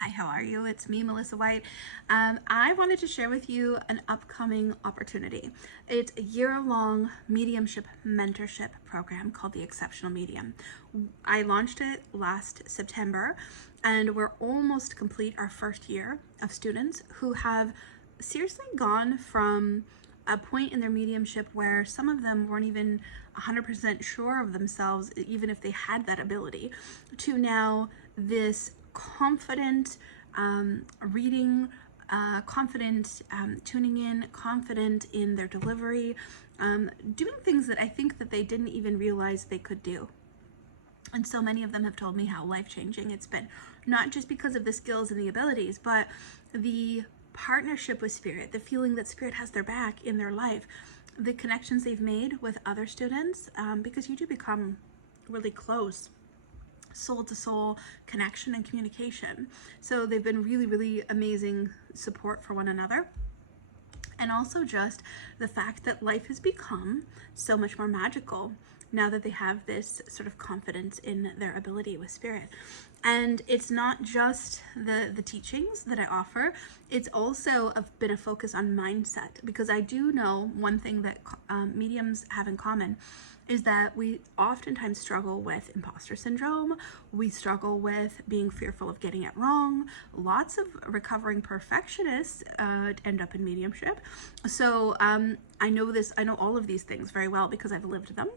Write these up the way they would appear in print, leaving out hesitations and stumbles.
Hi, how are you? It's me, Melissa White. I wanted to share with you an upcoming opportunity. It's a year-long mediumship mentorship program called the Exceptional Medium. I launched it last September, and we're almost complete our first year of students who have seriously gone from a point in their mediumship where some of them weren't even 100% sure of themselves, even if they had that ability, to now this confident reading, confident tuning in, confident in their delivery, doing things that I think that they didn't even realize they could do. And so many of them have told me how life-changing it's been, not just because of the skills and the abilities, but the partnership with Spirit, the feeling that Spirit has their back in their life, the connections they've made with other students, because you do become really close soul to soul connection and communication. So they've been really, really amazing support for one another. And also just the fact that life has become so much more magical now that they have this sort of confidence in their ability with Spirit. And it's not just the teachings that I offer, it's also been a focus on mindset, because I do know one thing that mediums have in common is that we oftentimes struggle with imposter syndrome. We struggle with being fearful of getting it wrong. Lots of recovering perfectionists end up in mediumship. So I know all of these things very well because I've lived them.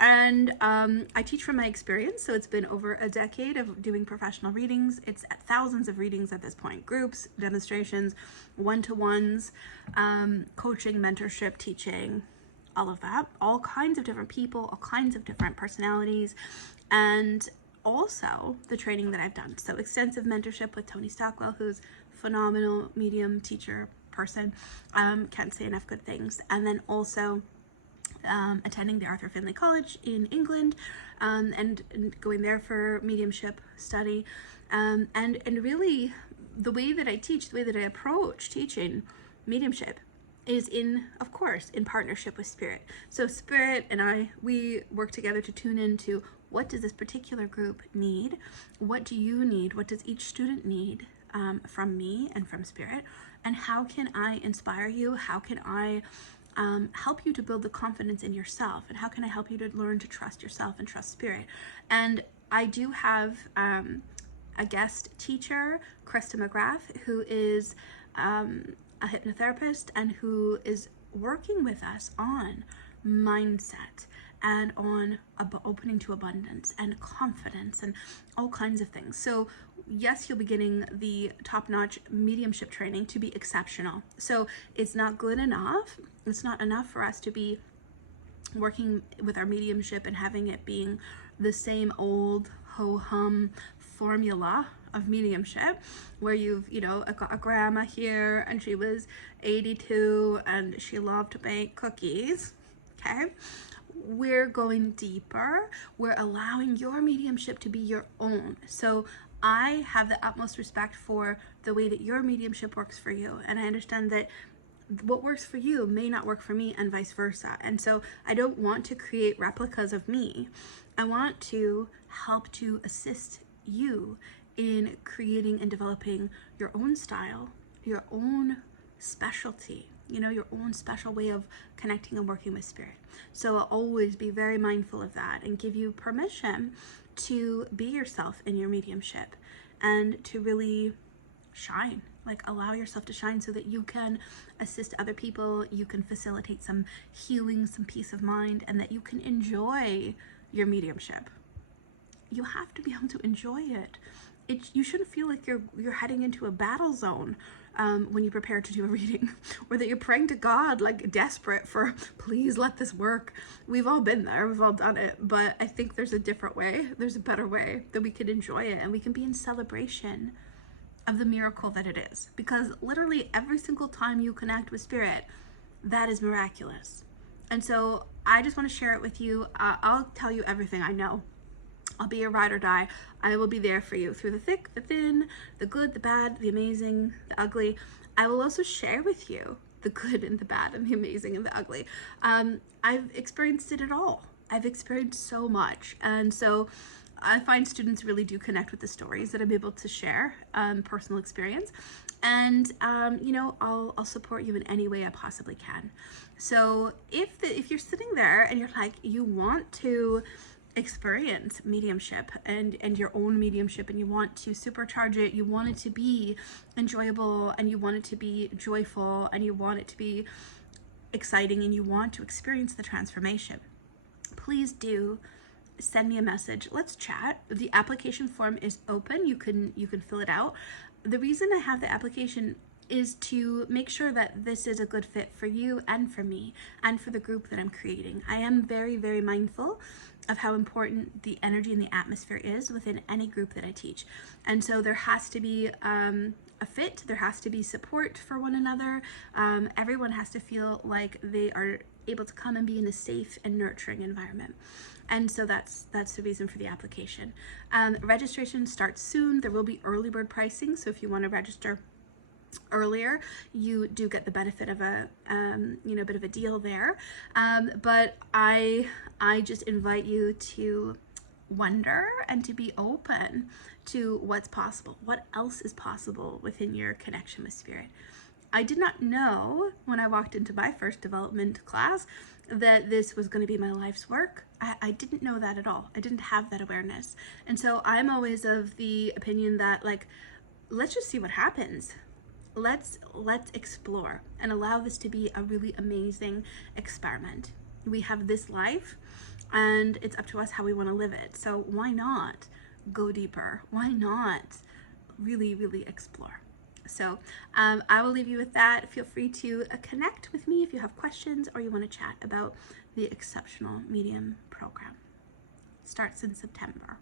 And I teach from my experience. So it's been over a decade of doing professional readings. It's thousands of readings at this point, groups, demonstrations, one-to-ones, coaching, mentorship, teaching, all of that, all kinds of different people, all kinds of different personalities, and also the training that I've done. So extensive mentorship with Tony Stockwell, who's phenomenal medium teacher person. Can't say enough good things. And then also attending the Arthur Findlay College in England, and going there for mediumship study. And really the way that I teach, the way that I approach teaching mediumship is of course, in partnership with Spirit. So Spirit and we work together to tune into what does this particular group need? What do you need? What does each student need from me and from Spirit? And how can I inspire you? How can I help you to build the confidence in yourself? And how can I help you to learn to trust yourself and trust Spirit? And I do have a guest teacher, Krista McGrath, who is a hypnotherapist and who is working with us on mindset and on opening to abundance and confidence and all kinds of things. So yes, you'll be getting the top-notch mediumship training to be exceptional. So it's not good enough. It's not enough for us to be working with our mediumship and having it being the same old ho-hum formula of mediumship where you've, got a grandma here and she was 82 and she loved to bake cookies. Okay, we're going deeper. We're allowing your mediumship to be your own. So I have the utmost respect for the way that your mediumship works for you, and I understand that what works for you may not work for me and vice versa. And so I don't want to create replicas of me. I want to help to assist you in creating and developing your own style, your own specialty, your own special way of connecting and working with Spirit. So I'll always be very mindful of that and give you permission to be yourself in your mediumship and to really shine. Allow yourself to shine so that you can assist other people, you can facilitate some healing, some peace of mind, and that you can enjoy your mediumship. You have to be able to enjoy it. You shouldn't feel like you're heading into a battle zone when you prepare to do a reading, or that you're praying to God like desperate for, please let this work. We've all been there, we've all done it, but I think there's a different way, there's a better way that we can enjoy it, and we can be in celebration of the miracle that it is, because literally every single time you connect with Spirit, that is miraculous. And so I just want to share it with you. I'll tell you everything I know. I'll be your ride or die. I will be there for you through the thick, the thin, the good, the bad, the amazing, the ugly. I will also share with you the good and the bad and the amazing and the ugly. I've experienced it all. I've experienced so much. And so I find students really do connect with the stories that I'm able to share, personal experience, and you know, I'll support you in any way I possibly can. So if you're sitting there and you're like, you want to experience mediumship and your own mediumship, and you want to supercharge it, you want it to be enjoyable, and you want it to be joyful, and you want it to be exciting, and you want to experience the transformation, please do send me a message. Let's chat. The application form is open. You can fill it out. The reason I have the application is to make sure that this is a good fit for you and for me and for the group that I'm creating. I am very, very mindful of how important the energy and the atmosphere is within any group that I teach. And so there has to be a fit, there has to be support for one another. Everyone has to feel like they are able to come and be in a safe and nurturing environment. And so that's the reason for the application. Registration starts soon. There will be early bird pricing, so if you want to register earlier, you do get the benefit of a bit of a deal there. But I just invite you to wonder and to be open to what's possible. What else is possible within your connection with spirit? I did not know when I walked into my first development class that this was going to be my life's work. I didn't know that at all. I didn't have that awareness. And so I'm always of the opinion that, like, let's just see what happens. Let's explore and allow this to be a really amazing experiment. We have this life, and it's up to us how we want to live it. So why not go deeper? Why not really, really explore? So I will leave you with that. Feel free to connect with me if you have questions or you want to chat about the Exceptional Medium program. It starts in September.